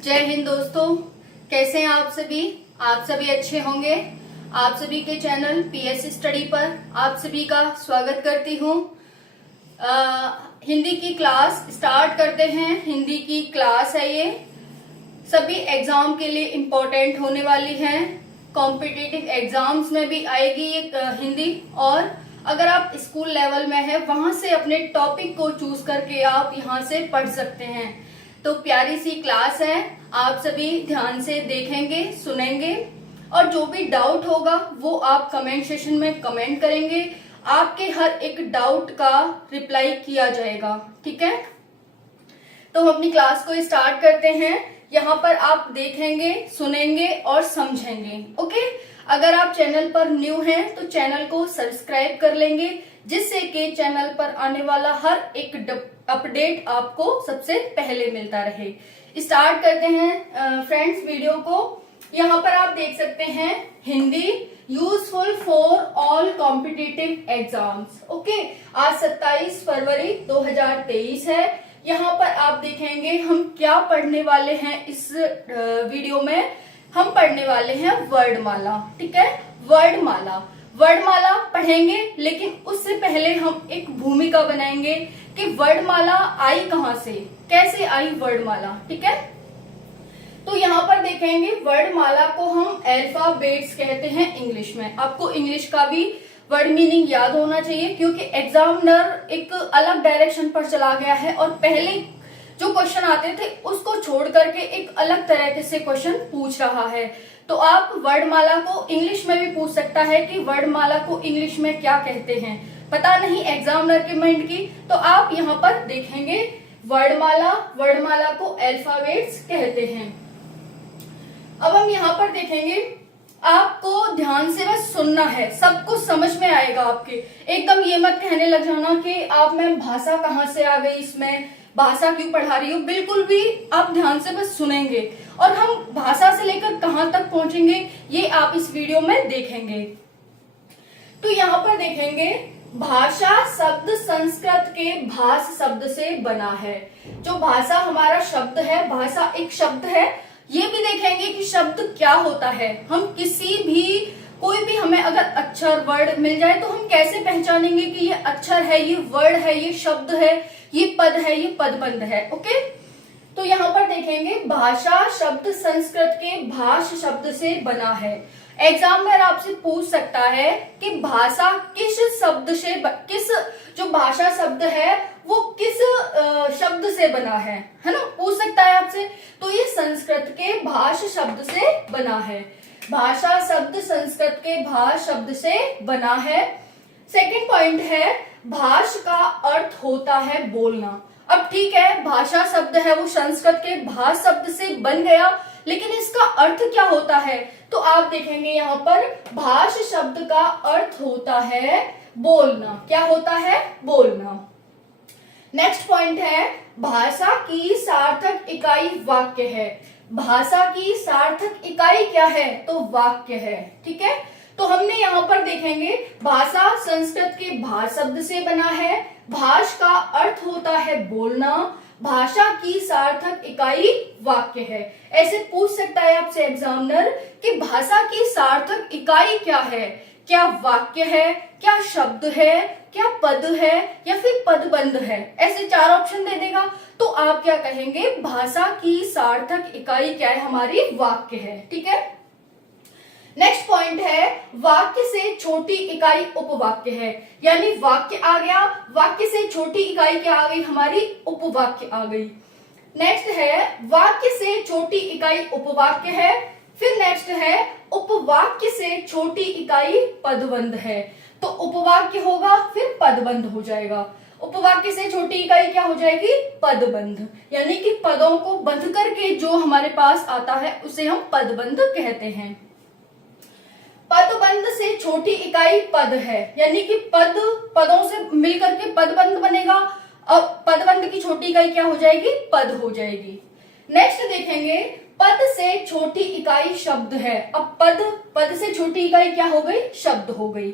जय हिंद दोस्तों, कैसे हैं आप सभी। आप सभी अच्छे होंगे। आप सभी के चैनल पीएस स्टडी पर आप सभी का स्वागत करती हूँ। हिंदी की क्लास स्टार्ट करते हैं। हिंदी की क्लास है ये, सभी एग्जाम के लिए इम्पोर्टेंट होने वाली है। कॉम्पिटिटिव एग्जाम्स में भी आएगी ये हिंदी, और अगर आप स्कूल लेवल में है वहां से अपने टॉपिक को चूज करके आप यहाँ से पढ़ सकते हैं। तो प्यारी सी क्लास है, आप सभी ध्यान से देखेंगे, सुनेंगे, और जो भी डाउट होगा वो आप कमेंट सेशन में कमेंट करेंगे। आपके हर एक डाउट का रिप्लाई किया जाएगा, ठीक है। तो हम अपनी क्लास को स्टार्ट करते हैं। यहाँ पर आप देखेंगे, सुनेंगे और समझेंगे, ओके। अगर आप चैनल पर न्यू हैं तो चैनल को सब्सक्राइब कर लेंगे, जिससे कि चैनल पर आने वाला हर एक अपडेट आपको सबसे पहले मिलता रहे। स्टार्ट करते हैं फ्रेंड्स वीडियो को। यहाँ पर आप देख सकते हैं Hindi useful for all competitive exams, okay. आज 27 फरवरी 2023 है। यहाँ पर आप देखेंगे हम क्या पढ़ने वाले हैं। इस वीडियो में हम पढ़ने वाले हैं वर्णमाला, ठीक है। वर्णमाला पढ़ेंगे, लेकिन उससे पहले हम एक भूमिका बनाएंगे कि वर्णमाला आई कहाँ से, कैसे आई वर्णमाला, ठीक है। तो यहाँ पर देखेंगे वर्णमाला को हम अल्फाबेट्स कहते हैं इंग्लिश में। आपको इंग्लिश का भी वर्ड मीनिंग याद होना चाहिए, क्योंकि एग्जामिनर एक अलग डायरेक्शन पर चला गया है और पहले जो क्वेश्चन आते थे उसको छोड़ करके एक अलग तरह से क्वेश्चन पूछ रहा है। तो आप वर्णमाला को इंग्लिश में भी पूछ सकता है कि वर्णमाला को इंग्लिश में क्या कहते हैं, पता नहीं एग्जामिनर के माइंड की। तो आप यहाँ पर देखेंगे वर्णमाला को अल्फाबेट्स कहते हैं। अब हम यहाँ पर देखेंगे, आपको ध्यान से बस सुनना है, सब कुछ समझ में आएगा आपके। एकदम ये मत कहने लग जाना कि आप मैम भाषा कहाँ से आ गई, इसमें भाषा क्यों पढ़ा रही हो। बिल्कुल भी आप ध्यान से बस सुनेंगे, और हम भाषा से लेकर कहाँ तक पहुंचेंगे ये आप इस वीडियो में देखेंगे। तो यहाँ पर देखेंगे भाषा शब्द संस्कृत के भाष शब्द से बना है। जो भाषा हमारा शब्द है, भाषा एक शब्द है। ये भी देखेंगे कि शब्द क्या होता है। हम कोई भी हमें अगर अक्षर वर्ड मिल जाए तो हम कैसे पहचानेंगे कि ये अक्षर है, ये वर्ड है, ये शब्द है, ये पद है, ये पदबंध है, ओके। तो यहाँ पर देखेंगे भाषा शब्द संस्कृत के भाष शब्द से बना है। एग्जाम में आपसे पूछ सकता है कि भाषा किस शब्द से, जो भाषा शब्द है वो किस शब्द से बना है ना, पूछ सकता है आपसे। तो ये संस्कृत के भाष शब्द से बना है। भाषा शब्द संस्कृत के भाष शब्द से बना है। सेकंड पॉइंट है, भाष का अर्थ होता है बोलना। अब ठीक है, भाषा शब्द है वो संस्कृत के भाष शब्द से बन गया, लेकिन इसका अर्थ क्या होता है। तो आप देखेंगे यहाँ पर भाष शब्द का अर्थ होता है बोलना। क्या होता है? बोलना। नेक्स्ट पॉइंट है, भाषा की सार्थक इकाई वाक्य है। भाषा की सार्थक इकाई क्या है? तो वाक्य है, ठीक है। तो हमने यहाँ पर देखेंगे भाषा संस्कृत के भाष शब्द से बना है। भाष का अर्थ होता है बोलना। भाषा की सार्थक इकाई वाक्य है। ऐसे पूछ सकता है आपसे एग्जामिनर कि भाषा की सार्थक इकाई क्या है। क्या वाक्य है, क्या शब्द है, क्या पद है, या फिर पदबंध है। ऐसे चार ऑप्शन दे देगा, तो आप क्या कहेंगे, भाषा की सार्थक इकाई क्या है हमारी, वाक्य है, ठीक है। नेक्स्ट पॉइंट है, वाक्य से छोटी इकाई उपवाक्य है। यानी वाक्य आ गया, वाक्य से छोटी इकाई क्या आ गई हमारी, उपवाक्य आ गई। नेक्स्ट है, वाक्य से छोटी इकाई उपवाक्य है। फिर नेक्स्ट है, उपवाक्य से छोटी इकाई पदबंध है। तो उपवाक्य होगा फिर पदबंध हो जाएगा। उपवाक्य से छोटी इकाई क्या हो जाएगी, पदबंध। यानी कि पदों को बंध करके जो हमारे पास आता है उसे हम पदबंध कहते हैं। पदबंध से छोटी इकाई पद है, यानी कि पदों से मिलकर के पदबंध बनेगा। अब पदबंध की छोटी इकाई क्या हो जाएगी, पद हो जाएगी। नेक्स्ट देखेंगे, पद से छोटी इकाई शब्द है। अब पद से छोटी इकाई क्या हो गई, शब्द हो गई।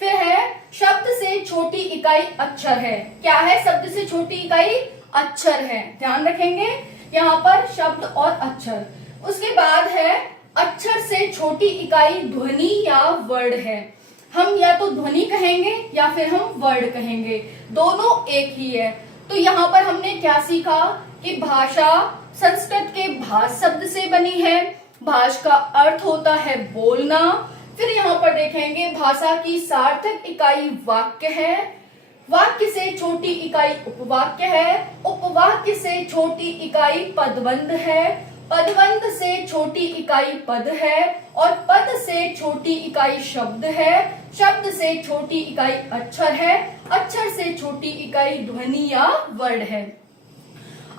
फिर है, शब्द से छोटी इकाई अक्षर है। क्या है, शब्द से छोटी इकाई अक्षर है। ध्यान रखेंगे, यहाँ पर शब्द और अक्षर। उसके बाद है अक्षर से छोटी इकाई ध्वनि या वर्ड है। हम या तो ध्वनि कहेंगे या फिर हम वर्ड कहेंगे, दोनों एक ही है। तो यहाँ पर हमने क्या सीखा कि भाषा संस्कृत के भाष शब्द से बनी है। भाष का अर्थ होता है बोलना। फिर यहाँ पर देखेंगे भाषा की सार्थक इकाई वाक्य है। वाक्य से छोटी इकाई उपवाक्य है। उपवाक्य से छोटी इकाई पदबंध है। पदबंध से छोटी इकाई पद है और पद से छोटी इकाई शब्द है। शब्द से छोटी इकाई अक्षर है। अक्षर से छोटी इकाई ध्वनि या वर्ड है।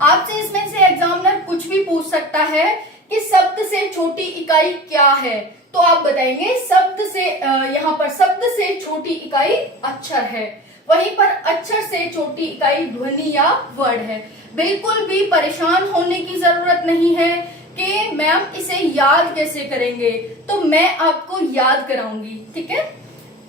आपसे इसमें से एग्जामिनर कुछ भी पूछ सकता है कि शब्द से छोटी इकाई क्या है, तो आप बताएंगे शब्द से यहाँ पर शब्द से छोटी इकाई अक्षर है, वहीं पर अक्षर से छोटी इकाई ध्वनि या वर्ड है। बिल्कुल भी परेशान होने की जरूरत नहीं है कि मैम इसे याद कैसे करेंगे, तो मैं आपको याद कराऊंगी, ठीक है।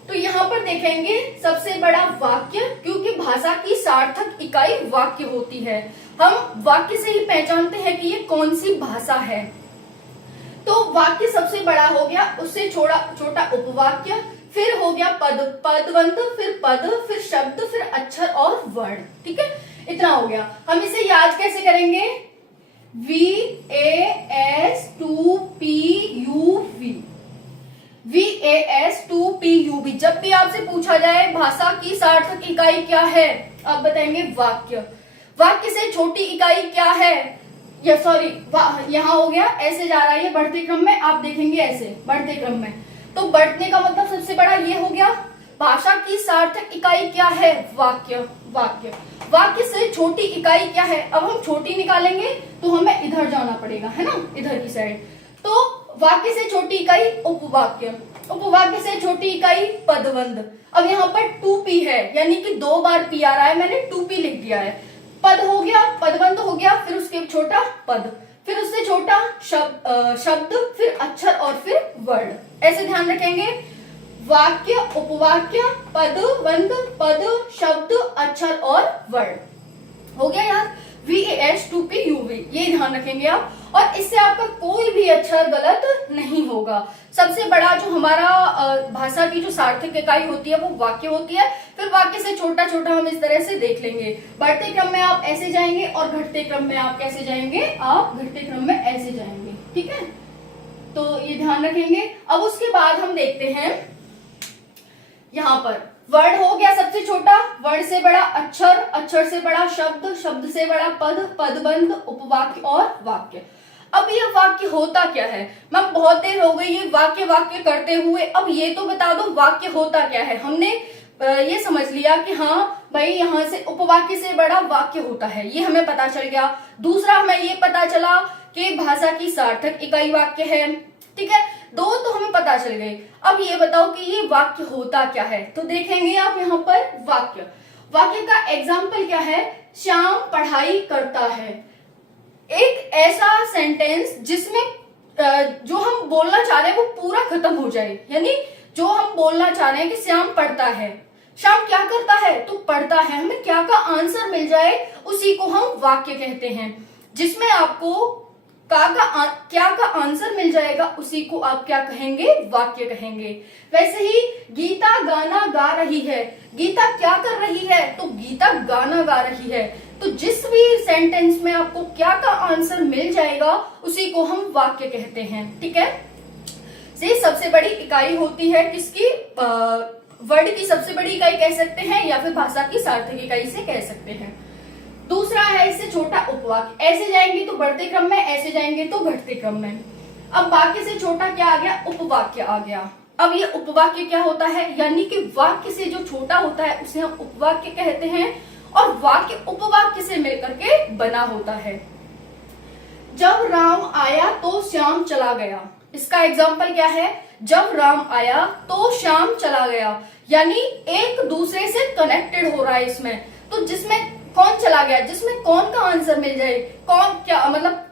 तो यहाँ पर देखेंगे सबसे बड़ा वाक्य, क्योंकि भाषा की सार्थक इकाई वाक्य होती है। हम वाक्य से ही पहचानते हैं कि ये कौन सी भाषा है। तो वाक्य सबसे बड़ा हो गया, उससे छोटा उपवाक्य, फिर हो गया पद, पदबंध, फिर पद, फिर शब्द, फिर अक्षर और वर्ड, ठीक है। इतना हो गया। हम इसे याद कैसे करेंगे? VAS2PUV, VAS2PUV। जब भी आपसे पूछा जाए भाषा की सार्थक इकाई क्या है, आप बताएंगे वाक्य। वाक्य से छोटी इकाई क्या है, या सॉरी यहाँ हो गया, ऐसे जा रहा है ये बढ़ते क्रम में, आप देखेंगे ऐसे बढ़ते क्रम में, तो बढ़ने का मतलब सबसे बड़ा ये हो गया। भाषा की सार्थक इकाई क्या है? वाक्य। वाक्य वाक्य से छोटी इकाई क्या है? अब हम छोटी निकालेंगे तो हमें इधर जाना पड़ेगा, है ना, इधर की साइड। तो वाक्य से छोटी इकाई उपवाक्य, उपवाक्य से छोटी इकाई पदबंध। अब यहाँ पर 2P है, यानी कि 2 बार P आ रहा है, मैंने 2P लिख दिया है। पद हो गया, पदबंध हो गया, फिर उसके छोटा पद, फिर उससे छोटा शब्द, फिर अक्षर और फिर वर्ड। ऐसे ध्यान रखेंगे, वाक्य, उपवाक्य, पदबंध, पद, शब्द, अक्षर और वर्ड। हो गया यार, VAS2PUV, ये ध्यान रखेंगे आप। और इससे आपका कोई भी अक्षर गलत नहीं होगा। सबसे बड़ा जो हमारा भाषा की जो सार्थक इकाई होती है वो वाक्य होती है। फिर वाक्य से छोटा छोटा हम इस तरह से देख लेंगे। बढ़ते क्रम में आप ऐसे जाएंगे और घटते क्रम में आप कैसे जाएंगे? आप घटते क्रम में ऐसे जाएंगे, ठीक है। तो ये ध्यान रखेंगे। अब उसके बाद हम देखते हैं यहाँ पर वर्ड हो गया सबसे छोटा, वर्ड से बड़ा अक्षर, अक्षर से बड़ा शब्द, शब्द से बड़ा पद, पदबंध, उपवाक्य और वाक्य। अब ये वाक्य होता क्या है? मैम बहुत देर हो गई ये वाक्य वाक्य करते हुए, अब ये तो बता दो वाक्य होता क्या है। हमने ये समझ लिया कि हाँ भाई यहाँ से उपवाक्य से बड़ा वाक्य होता है, ये हमें पता चल गया। दूसरा हमें ये पता चला कि भाषा की सार्थक इकाई वाक्य है, ठीक है। 2 तो हमें पता चल गए। अब ये बताओ कि ये वाक्य होता क्या है, तो देखेंगे आप यहाँ पर वाक्य। वाक्य का एग्जाम्पल क्या है? श्याम पढ़ाई करता है। एक ऐसा सेंटेंस जिसमें जो हम बोलना चाह रहे हैं वो पूरा खत्म हो जाए, यानी जो हम बोलना चाह रहे हैं कि श्याम पढ़ता है, श्याम क्या करता है? तो पढ़ता है। हमें क्या का आंसर मिल जाए उसी को हम वाक्य कहते हैं। जिसमें आपको क्या का आंसर मिल जाएगा उसी को आप क्या कहेंगे? वाक्य कहेंगे। वैसे ही गीता गाना गा रही है। गीता क्या कर रही है? तो गीता गाना गा रही है। तो जिस भी सेंटेंस में आपको क्या का आंसर मिल जाएगा उसी को हम वाक्य कहते हैं, ठीक है। ये सबसे बड़ी इकाई होती है किसकी? वर्ड की सबसे बड़ी इकाई कह सकते हैं या फिर भाषा की सार्थक इकाई से कह सकते हैं। दूसरा है इससे छोटा उपवाक्य। ऐसे जाएंगे तो बढ़ते क्रम में, ऐसे जाएंगे तो घटते क्रम में। अब वाक्य से छोटा क्या आ गया? उपवाक्य आ गया। अब ये उपवाक्य क्या होता है? यानी कि वाक्य से जो छोटा होता है उसे हम उपवाक्य कहते हैं और वाक्य उपवाक्य से मिलकर के बना होता है। जब राम आया तो श्याम चला गया। इसका एग्जाम्पल क्या है? जब राम आया तो श्याम चला गया, यानी एक दूसरे से कनेक्टेड हो रहा है इसमें। तो जिसमें कौन चला गया, जिसमें कौन का आंसर मिल जाए, कौन क्या मतलब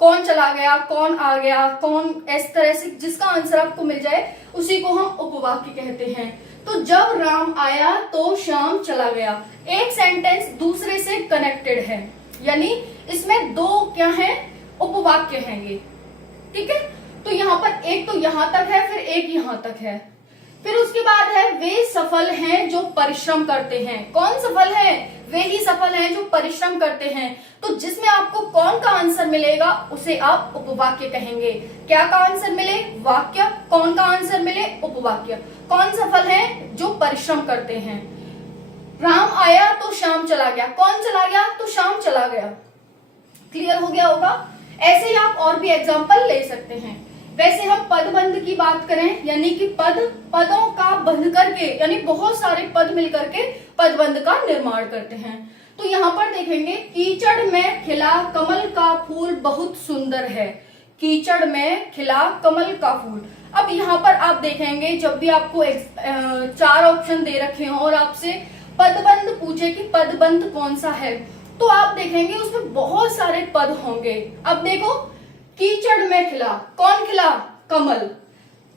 कौन चला गया, कौन आ गया, कौन, इस तरह से जिसका आंसर आपको मिल जाए उसी को हम उपवाक्य कहते हैं। तो जब राम आया तो श्याम चला गया, एक सेंटेंस दूसरे से कनेक्टेड है, यानी इसमें दो क्या है, उपवाक्य हैं ये, ठीक है। तो यहाँ पर एक तो यहां तक है, फिर एक यहां तक है, फिर उसके बाद है वे सफल हैं जो परिश्रम करते हैं। कौन सफल है? वे ही सफल हैं जो परिश्रम करते हैं। तो जिसमें आपको कौन का आंसर मिलेगा उसे आप उपवाक्य कहेंगे। क्या का आंसर मिले? वाक्य। कौन का आंसर मिले? उपवाक्य। कौन सफल है? जो परिश्रम करते हैं। राम आया तो श्याम चला गया। कौन चला गया? तो श्याम चला गया। क्लियर हो गया होगा। ऐसे ही आप और भी एग्जाम्पल ले सकते हैं। वैसे हम पदबंध की बात करें, यानी कि पदों का बंध करके, यानी बहुत सारे पद मिलकर के पदबंध का निर्माण करते हैं। तो यहाँ पर देखेंगे, कीचड़ में खिला कमल का फूल बहुत सुंदर है। कीचड़ में खिला कमल का फूल। अब यहाँ पर आप देखेंगे, जब भी आपको 4 ऑप्शन दे रखे हों और आपसे पदबंध पूछे कि पदबंध कौन सा है, तो आप देखेंगे उसमें बहुत सारे पद होंगे। अब देखो, कीचड़ में खिला, कौन खिला? कमल।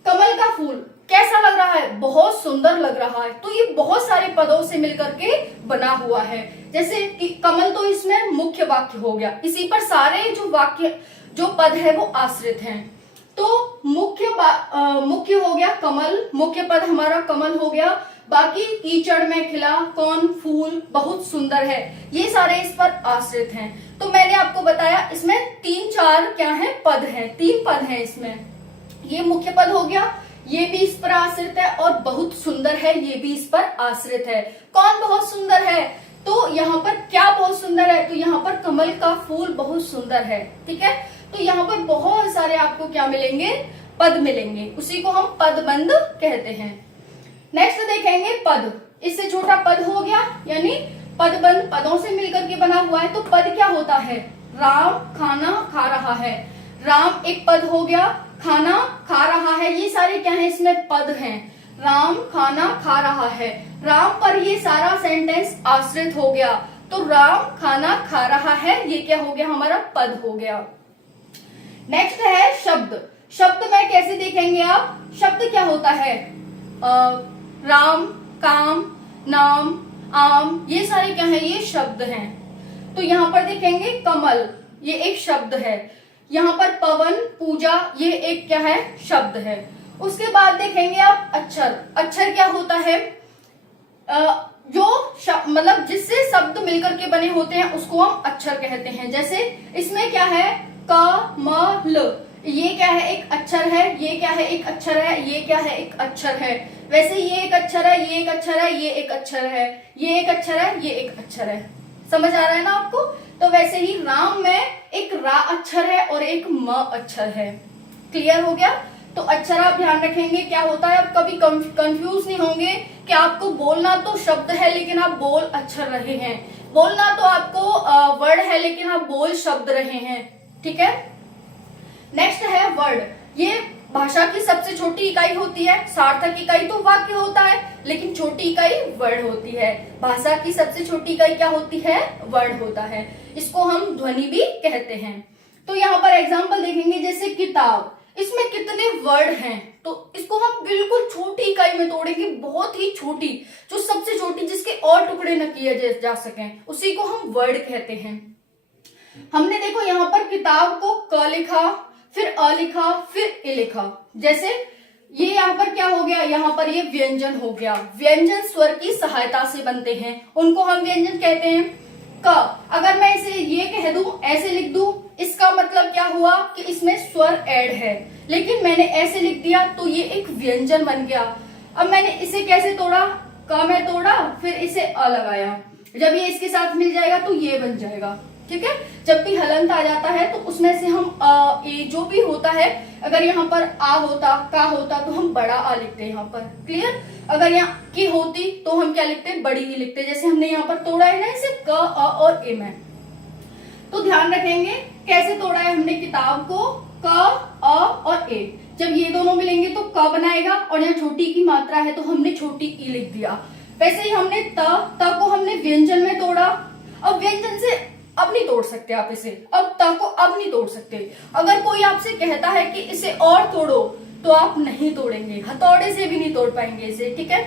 कमल का फूल कैसा लग रहा है? बहुत सुंदर लग रहा है। तो ये बहुत सारे पदों से मिलकर के बना हुआ है। जैसे कि कमल तो इसमें मुख्य वाक्य हो गया, इसी पर सारे जो पद है वो आश्रित हैं। तो मुख्य हो गया कमल, मुख्य पद हमारा कमल हो गया। बाकी कीचड़ में खिला, कौन? फूल, बहुत सुंदर है, ये सारे इस पर आश्रित हैं। तो मैंने आपको बताया इसमें 3-4 क्या है, पद हैं, 3 पद हैं इसमें। ये मुख्य पद हो गया, ये भी इस पर आश्रित है, और बहुत सुंदर है ये भी इस पर आश्रित है। कौन बहुत सुंदर है? तो यहाँ पर क्या बहुत सुंदर है? तो यहाँ पर कमल का फूल बहुत सुंदर है, ठीक है। तो यहाँ पर बहुत सारे आपको क्या मिलेंगे? पद मिलेंगे, उसी को हम पदबंध कहते हैं। नेक्स्ट देखेंगे पद। इससे छोटा पद हो गया, यानी पदबंध पदों से मिलकर के बना हुआ है। तो पद क्या होता है? राम खाना खा रहा है। राम एक पद हो गया, खाना खा रहा है, ये सारे क्या है? इसमें पद हैं। राम खाना खा रहा है, राम पर ये सारा सेंटेंस आश्रित हो गया। तो राम खाना खा रहा है, ये क्या हो गया? हमारा पद हो गया। नेक्स्ट है शब्द। शब्द में कैसे देखेंगे आप? शब्द क्या होता है? राम, काम, नाम, आम, ये सारे क्या है? ये शब्द हैं। तो यहाँ पर देखेंगे कमल, ये एक शब्द है। यहाँ पर पवन, पूजा, ये एक क्या है? शब्द है। उसके बाद देखेंगे आप अक्षर। अक्षर क्या होता है? जो मतलब जिससे शब्द मिलकर के बने होते हैं उसको हम अक्षर कहते हैं। जैसे इसमें क्या है? क, म, ल, ये क्या है? एक अक्षर है। ये क्या है? एक अक्षर है। ये क्या है? एक अक्षर है। वैसे ये एक अक्षर है, ये एक अक्षर है, ये एक अक्षर है, ये एक अक्षर है, ये एक अक्षर है। समझ आ रहा है ना आपको? तो वैसे ही राम में एक रा अक्षर है और एक म अक्षर है। क्लियर हो गया? तो अक्षर आप ध्यान रखेंगे क्या होता है। आप कभी कंफ्यूज नहीं होंगे कि आपको बोलना तो शब्द है लेकिन आप बोल अक्षर रहे हैं, बोलना तो आपको वर्ड है लेकिन आप बोल शब्द रहे हैं, ठीक है। नेक्स्ट है वर्ड। ये भाषा की सबसे छोटी इकाई होती है। सार्थक इकाई तो वाक्य होता है, लेकिन छोटी इकाई वर्ड होती है। भाषा की सबसे छोटी इकाई क्या होती है? वर्ड होता है। इसको हम ध्वनि भी कहते हैं। तो यहाँ पर एग्जाम्पल देखेंगे, जैसे किताब, इसमें कितने वर्ड हैं? तो इसको हम बिल्कुल छोटी इकाई में तोड़ेंगे, बहुत ही छोटी, जो सबसे छोटी, जिसके और टुकड़े न किए जा सकें, उसी को हम वर्ड कहते हैं। हमने देखो यहाँ पर किताब को क लिखा, फिर अ लिखा, फिर ए लिखा। जैसे ये यहाँ पर क्या हो गया? यहाँ पर ये व्यंजन हो गया। व्यंजन स्वर की सहायता से बनते हैं, उनको हम व्यंजन कहते हैं। क, अगर मैं इसे ये कह दूं, ऐसे लिख दूं, इसका मतलब क्या हुआ कि इसमें स्वर ऐड है, लेकिन मैंने ऐसे लिख दिया तो ये एक व्यंजन बन गया। अब मैंने इसे कैसे तोड़ा? क में तोड़ा, फिर इसे अ लगाया, जब ये इसके साथ मिल जाएगा तो ये बन जाएगा, ठीक है। जब भी हलंत आ जाता है तो उसमें से हम ए जो भी होता है, अगर यहाँ पर आ होता, का होता, तो हम बड़ा आ लिखते हैं यहाँ पर। क्लियर? अगर यहाँ की होती तो हम क्या लिखते? बड़ी ई लिखते। जैसे हमने यहाँ पर तोड़ा है ना इसे क, अ और ए में। तो ध्यान रखेंगे कैसे तोड़ा है हमने किताब को, क, अ और ए। जब ये दोनों मिलेंगे तो क बनाएगा, और यहाँ छोटी की मात्रा है तो हमने छोटी ई लिख दिया। वैसे ही हमने त को हमने व्यंजन में तोड़ा। अब व्यंजन से अब नहीं तोड़ सकते आप इसे, अब त को अब नहीं तोड़ सकते। अगर कोई आपसे कहता है कि इसे और तोड़ो तो आप नहीं तोड़ेंगे, हथौड़े से भी नहीं तोड़ पाएंगे इसे, ठीक है।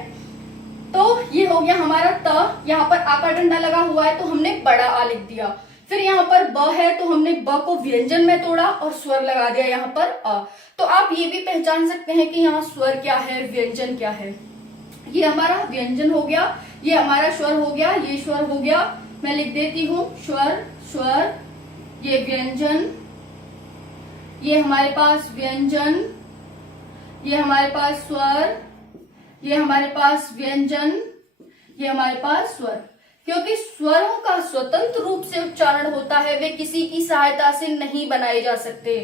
तो ये हो गया हमारा त। यहाँ पर आ का डंडा लगा हुआ है तो हमने बड़ा आ लिख दिया। फिर यहाँ पर ब है तो हमने ब को व्यंजन में तोड़ा और स्वर लगा दिया यहाँ पर अ। तो आप ये भी पहचान सकते हैं कि यहाँ स्वर क्या है, व्यंजन क्या है। ये हमारा व्यंजन हो गया, ये हमारा स्वर हो गया, ये स्वर हो गया। मैं लिख देती हूँ स्वर, स्वर, ये व्यंजन, ये हमारे पास व्यंजन, ये हमारे पास स्वर, ये हमारे पास व्यंजन, ये हमारे पास स्वर। क्योंकि स्वरों का स्वतंत्र रूप से उच्चारण होता है, वे किसी की सहायता से नहीं बनाए जा सकते।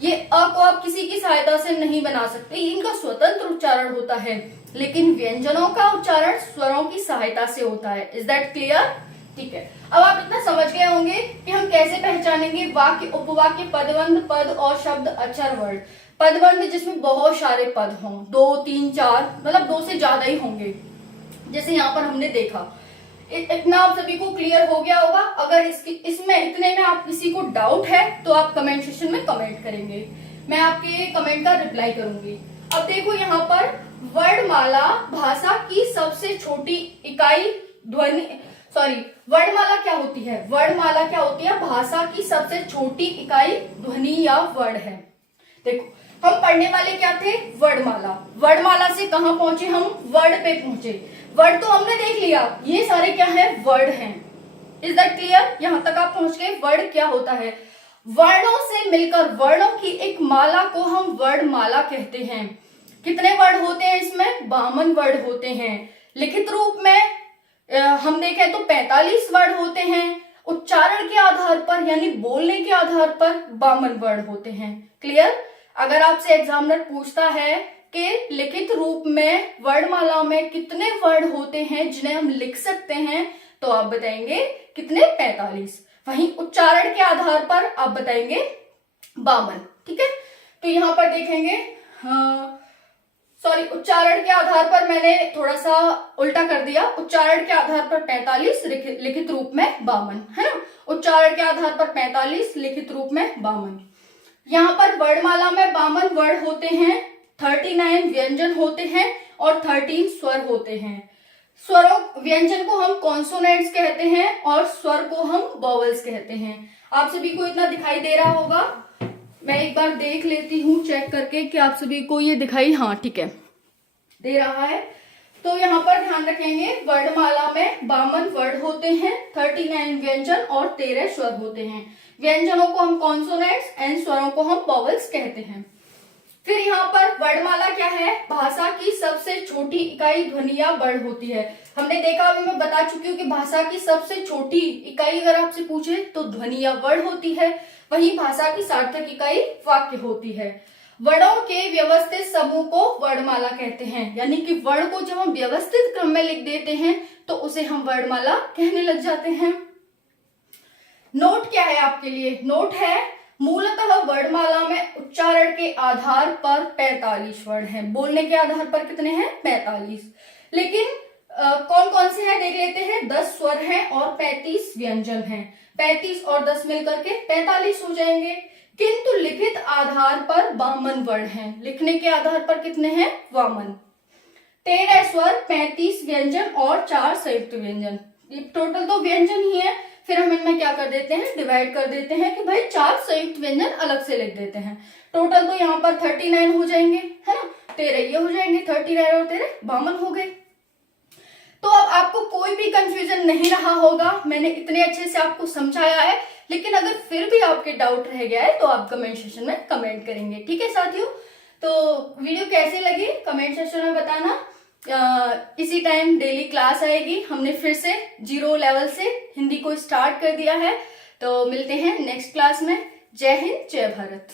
ये अ को आप किसी की सहायता से नहीं बना सकते, इनका स्वतंत्र उच्चारण होता है। लेकिन व्यंजनों का उच्चारण स्वरों की सहायता से होता है। Is that clear? ठीक है, अब आप इतना समझ गए होंगे कि हम कैसे पहचानेंगे वाक्य, उपवाक्य, पदबंध, पद और शब्द, अक्षर, वर्ड। पदबंध जिसमें बहुत सारे पद हों, 2, 3, 4, मतलब 2 से ज्यादा ही होंगे, जैसे यहाँ पर हमने देखा। इतना आप सभी को क्लियर हो गया होगा। अगर इसमें इतने में आप किसी को डाउट है तो आप कमेंट सेक्शन में कमेंट करेंगे, मैं आपके कमेंट का रिप्लाई करूंगी। अब देखो यहाँ पर वर्णमाला भाषा की सबसे छोटी इकाई ध्वनि, वर्णमाला क्या होती है? वर्णमाला क्या होती है? भाषा की सबसे छोटी इकाई ध्वनि या वर्ण है। देखो हम पढ़ने वाले क्या थे? वर्णमाला। वर्णमाला से कहां पहुंचे हम? वर्ड पे पहुंचे। वर्ड तो हमने देख लिया, ये सारे क्या है? वर्ड हैं। Is that clear? यहां तक आप पहुंच गए। वर्ड क्या होता है? वर्णों से मिलकर वर्णों की एक माला को हम वर्णमाला कहते हैं। कितने वर्ड होते हैं इसमें? 52 वर्ड होते हैं। लिखित रूप में हम देखें तो 45 वर्ड होते हैं। उच्चारण के आधार पर यानी बोलने के आधार पर 52 वर्ड होते हैं। क्लियर? अगर आपसे एग्जामिनर पूछता है कि लिखित रूप में वर्णमाला में कितने वर्ड होते हैं जिन्हें हम लिख सकते हैं, तो आप बताएंगे कितने? 45। वहीं उच्चारण के आधार पर आप बताएंगे 52। ठीक है, तो यहां पर देखेंगे, उच्चारण के आधार पर मैंने थोड़ा सा उल्टा कर दिया। उच्चारण के आधार पर 45, लिखित रूप में 52, है ना। उच्चारण के आधार पर 45, लिखित रूप में 52। यहाँ पर वर्णमाला में 52 वर्ड होते हैं, 39 व्यंजन होते हैं और 13 स्वर होते हैं। स्वरों, व्यंजन को हम कॉन्सोनेंट्स कहते हैं और स्वर को हम वोवेल्स कहते हैं। आप सभी को इतना दिखाई दे रहा होगा। मैं एक बार देख लेती हूँ चेक करके कि आप सभी को ये दिखाई, हाँ ठीक है, दे रहा है। तो यहाँ पर ध्यान रखेंगे, वर्णमाला में 52 वर्ड होते हैं, 39 व्यंजन और 13 स्वर होते हैं। व्यंजनों को हम कॉन्सोनेंट्स एंड स्वरों को हम वोवेल्स कहते हैं। फिर यहाँ पर वर्णमाला क्या है? भाषा की सबसे छोटी इकाई ध्वनि या वर्ण होती है। हमने देखा, अभी मैं बता चुकी हूँ कि भाषा की सबसे छोटी इकाई अगर आपसे पूछे तो ध्वनि या वर्ण होती है। वहीं भाषा की सार्थक इकाई वाक्य होती है। वर्णों के व्यवस्थित समूह को वर्णमाला कहते हैं, यानी कि वर्ण को जब हम व्यवस्थित क्रम में लिख देते हैं तो उसे हम वर्णमाला कहने लग जाते हैं। नोट क्या है आपके लिए? नोट है, मूलतः वर्णमाला में उच्चारण के आधार पर 45 वर्ण हैं। बोलने के आधार पर कितने हैं? 45। लेकिन कौन कौन से हैं देख लेते हैं। 10 स्वर हैं और 35 व्यंजन हैं। 35 और 10 मिलकर के 45 हो जाएंगे। किंतु लिखित आधार पर 52 वर्ण हैं। लिखने के आधार पर कितने हैं? 52। 13 स्वर, 35 व्यंजन और 4 संयुक्त व्यंजन। टोटल तो व्यंजन ही है, फिर हम इनमें क्या कर देते हैं? डिवाइड कर देते हैं कि भाई 4 संयुक्त व्यंजन अलग से लिख देते हैं। टोटल तो यहाँ पर 39 हो जाएंगे, है ना। 13 ये हो जाएंगे, 39 और 13 52 हो गए। तो अब आपको कोई भी कंफ्यूजन नहीं रहा होगा, मैंने इतने अच्छे से आपको समझाया है। लेकिन अगर फिर भी आपके डाउट रह गया है तो आप कमेंट सेक्शन में कमेंट करेंगे। ठीक है साथियों, तो वीडियो कैसे लगी कमेंट सेक्शन में बताना। इसी टाइम डेली क्लास आएगी। हमने फिर से 0 लेवल से हिंदी को स्टार्ट कर दिया है। तो मिलते हैं नेक्स्ट क्लास में। जय हिंद, जय भारत।